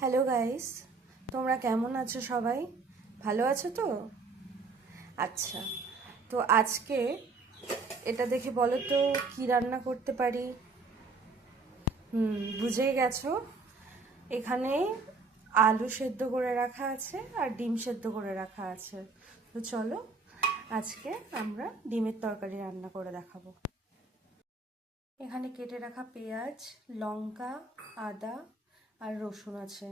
Hello guys, তোমরা কেমন আছো? সবাই ভালো আছো তো? আচ্ছা, তো আজকে এটা দেখে বলো তো কি রান্না করতে পারি? বুঝেই গেছো। এখানে আলু সেদ্ধ করে রাখা আছে আর ডিম সেদ্ধ করে রাখা আছে। তো চলো আজকে আমরা ডিমের তরকারি রান্না করে দেখাবো। এখানে কেটে রাখা পেঁয়াজ, লঙ্কা, আদা আর রসুন আছে।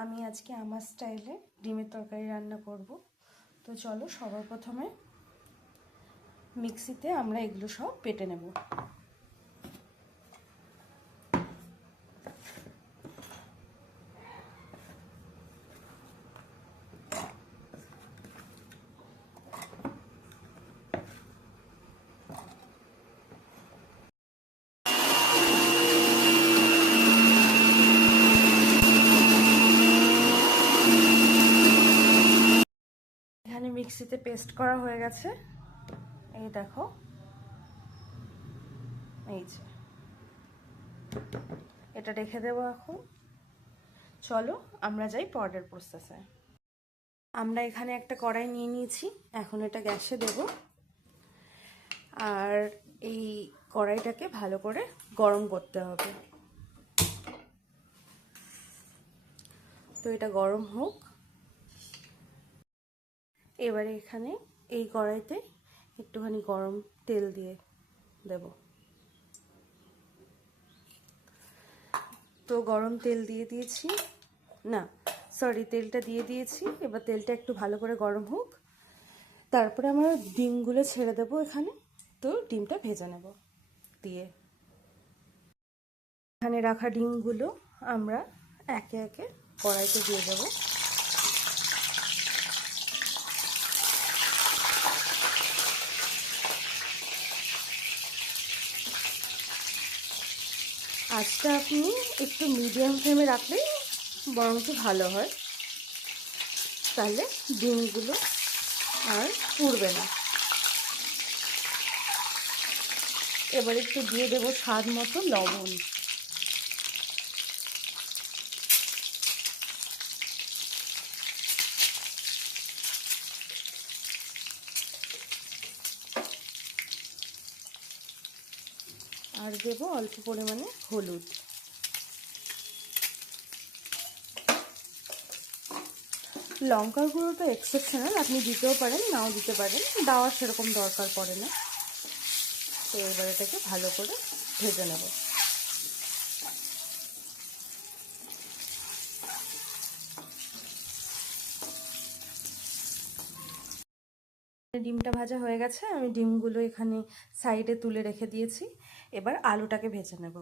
আমি আজকে আমার স্টাইলে ডিমের তরকারি রান্না করব। তো চলো সবার প্রথমে মিক্সিতে আমরা এগুলো সব বেটে নেব। এখানে মিক্সিতে পেস্ট করা হয়ে গেছে, এই দেখো, এই যে এটা রেখে দেবো। এখন চলো আমরা যাই পরের প্রসেসে। আমরা এখানে একটা কড়াই নিয়ে নিয়েছি, এখন এটা গ্যাসে দেব আর এই কড়াইটাকে ভালো করে গরম করতে হবে। তো এটা গরম হোক। এবারে এখানে এই কড়াইতে একটুখানি গরম তেল দিয়ে দেব। তো গরম তেল দিয়ে দিয়েছি, না সরি, তেলটা দিয়ে দিয়েছি। এবার তেলটা একটু ভালো করে গরম হোক, তারপরে আমরা ডিমগুলো ছেড়ে দেবো এখানে। তো ডিমটা ভেজে নেব দিয়ে। এখানে রাখা ডিমগুলো আমরা একে একে কড়াইতে দিয়ে দেবো। আঁচটা আপনি একটু মিডিয়াম ফ্লেমে রাখলেই বরঞ্চ ভালো হয়, তাহলে ডিমগুলো আর পুড়বে না। এবার একটু দিয়ে দেবো স্বাদ মতো লবণ। আর দেবো অল্প পরিমাণে হলুদ। লঙ্কার গুঁড়োটা এক্সেপশনাল, আপনি দিতেও পারেন নাও দিতে পারেন, দেওয়ার সেরকম দরকার পড়ে না। তো এবার এটাকে ভালো করে ভেজে নেব। ডিমটা ভাজা হয়ে গেছে, আমি ডিমগুলো এখানে সাইডে তুলে রেখে দিয়েছি। এবার আলুটাকে ভেজে নেব।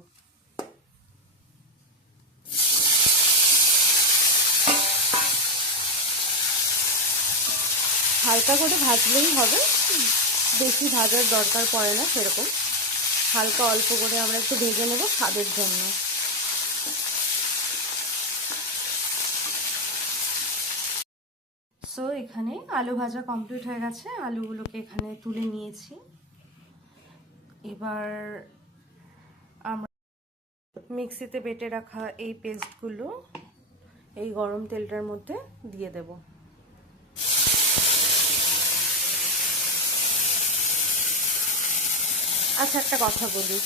হালকা করে ভাজলেই হবে, বেশি ভাজার দরকার পড়ে না সেরকম। হালকা অল্প করে আমরা একটু ভেজে নেব স্বাদের জন্য। সো এখানে আলু ভাজা কমপ্লিট হয়ে গেছে, আলুগুলোকে এখানে তুলে নিয়েছি। এবার আমরা মিক্সিতে বেটে রাখা এই পেস্টগুলো এই গরম তেলটার মধ্যে দিয়ে দেব। আচ্ছা, একটা কথা বলি,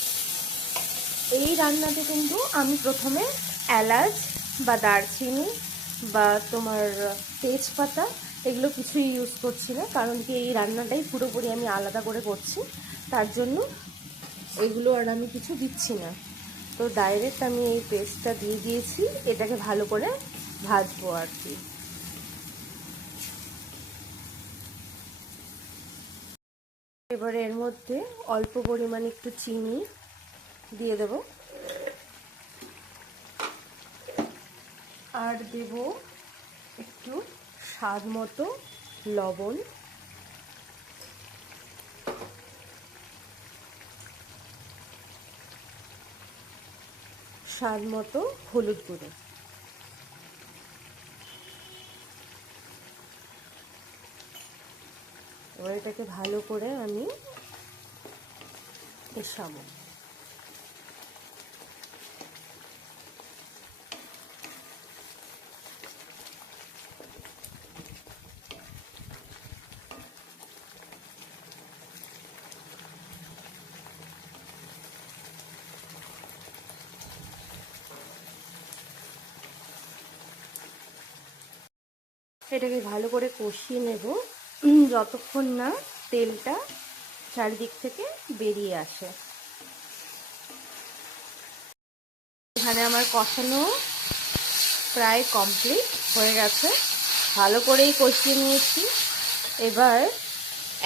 এই রান্নাতে কিন্তু আমি প্রথমে এলাচ বা দারচিনি বা তোমার তেজপাতা এগুলো কিছুই ইউজ করছি না, কারণ কি এই রান্নাটাই পুরোপুরি আমি আলাদা করে করছি, তার জন্য এগুলো আর আমি কিছু দিচ্ছি না। তো ডাইরেক্ট আমি এই পেস্টটা দিয়ে দিয়েছি, এটাকে ভালো করে ভাজবো আর কি। এবারে এর মধ্যে অল্প পরিমাণে একটু চিনি দিয়ে দেব আর দেব একটু স্বাদ মতো লবণ, স্বাদ মতো হলুদ গুঁড়ো। এবার এটাকে ভালো করে আমি মেশাবো। এটাকে ভালো করে কষিয়ে নেব যতক্ষণ না তেলটা চারিদিক থেকে বেরিয়ে আসে। এখানে আমার কষানো প্রায় কমপ্লিট হয়ে গেছে, ভালো করেই কষিয়ে নিয়েছি। এবার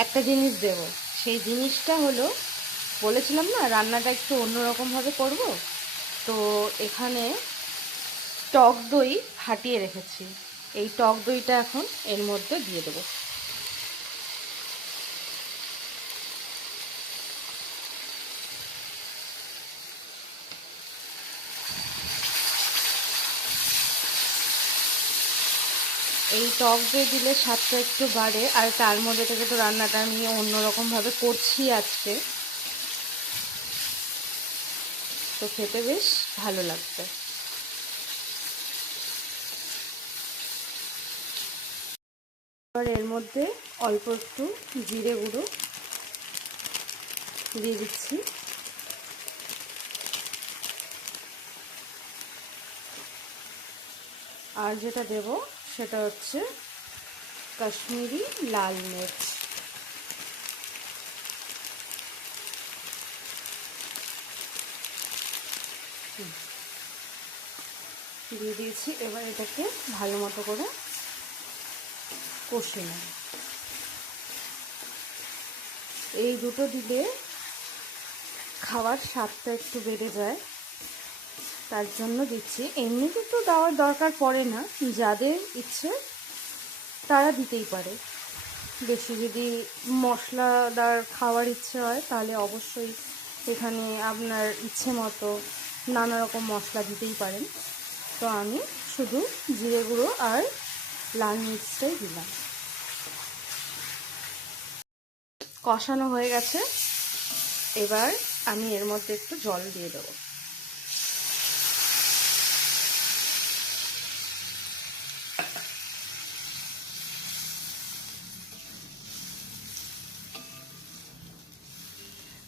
একটা জিনিস দেব, সেই জিনিসটা হলো, বলেছিলাম না রান্নাটা একটু অন্যরকমভাবে করব, তো এখানে টক দই ফাটিয়ে রেখেছি, এই টক দইটা এখন এর মধ্যে দিয়ে দেবো। এই টক দই দিলে স্বাদটা একটু বাড়ে, আর তার মধ্যে থেকে তো রান্নাটা আমি অন্যরকমভাবে করছি আজকে, তো খেতে বেশ ভালো লাগবে। এবার এর মধ্যে অল্প একটু জিরে গুঁড়ো দিয়ে দিচ্ছি, আর যেটা দেব সেটা হচ্ছে কাশ্মীরি লাল মির্চ। দিয়ে দিয়েছি, এবার এটাকে ভালো মতো করে কষে নেব। এই দুটো দিলে খাওয়ার স্বাদটা একটু বেড়ে যায়, তার জন্য দিচ্ছি। এমনিতে তো দেওয়ার দরকার পড়ে না, যাদের ইচ্ছে তারা দিতেই পারে। বেশি যদি মশলাদার খাওয়ার ইচ্ছে হয় তাহলে অবশ্যই এখানে আপনার ইচ্ছে মতো নানা রকম মশলা দিতেই পারেন। তো আমি শুধু জিরে গুঁড়ো আর লাল মির্চটাই দিলাম। কষানো হয়ে গেছে, এবার আমি এর মধ্যে একটু জল দিয়ে দেবো।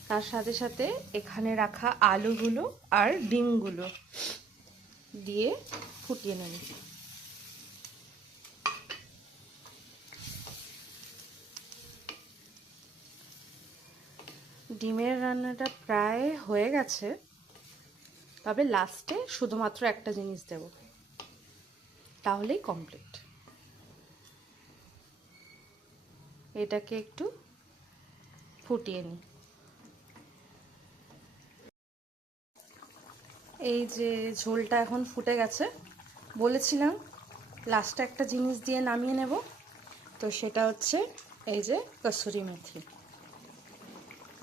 তার সাথে সাথে এখানে রাখা আলুগুলো আর ডিমগুলো দিয়ে ফুটিয়ে নেব। ডিমের রান্নাটা প্রায় হয়ে গেছে, তবে লাস্টে শুধুমাত্র একটা জিনিস দেব, তাহলেই কমপ্লিট। এটাকে একটু ফুটিয়ে নিই। এই যে ঝোলটা এখন ফুটে গেছে, বলেছিলাম লাস্টে একটা জিনিস দিয়ে নামিয়ে নেব, তো সেটা হচ্ছে এই যে কসুরি মেথি,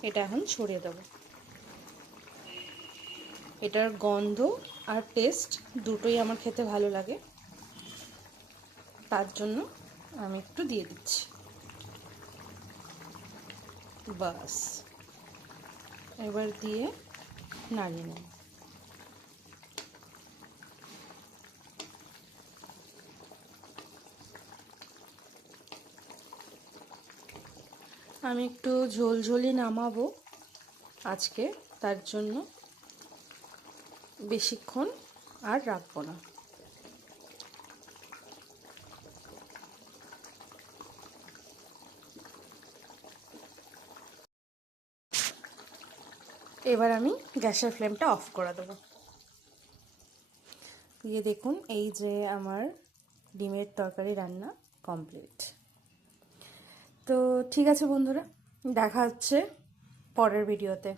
এটা এখন ছড়িয়ে দেব। এটার গন্ধ আর টেস্ট দুটোই আমার খেতে ভালো লাগে, তার জন্য আমি একটু দিয়ে দিচ্ছি। বাস, এবার দিয়ে নাড়িয়ে নেব। আমি একটু ঝোলঝোলি নামাবো আজকে, তার জন্য বেশিক্ষণ আর রাখবো না। এবার আমি গ্যাসের ফ্লেমটা অফ করে দেবো। দিয়ে দেখুন, এই যে আমার ডিমের তরকারি রান্না কমপ্লিট। তো ঠিক আছে বন্ধুরা, দেখা হচ্ছে পরের ভিডিওতে।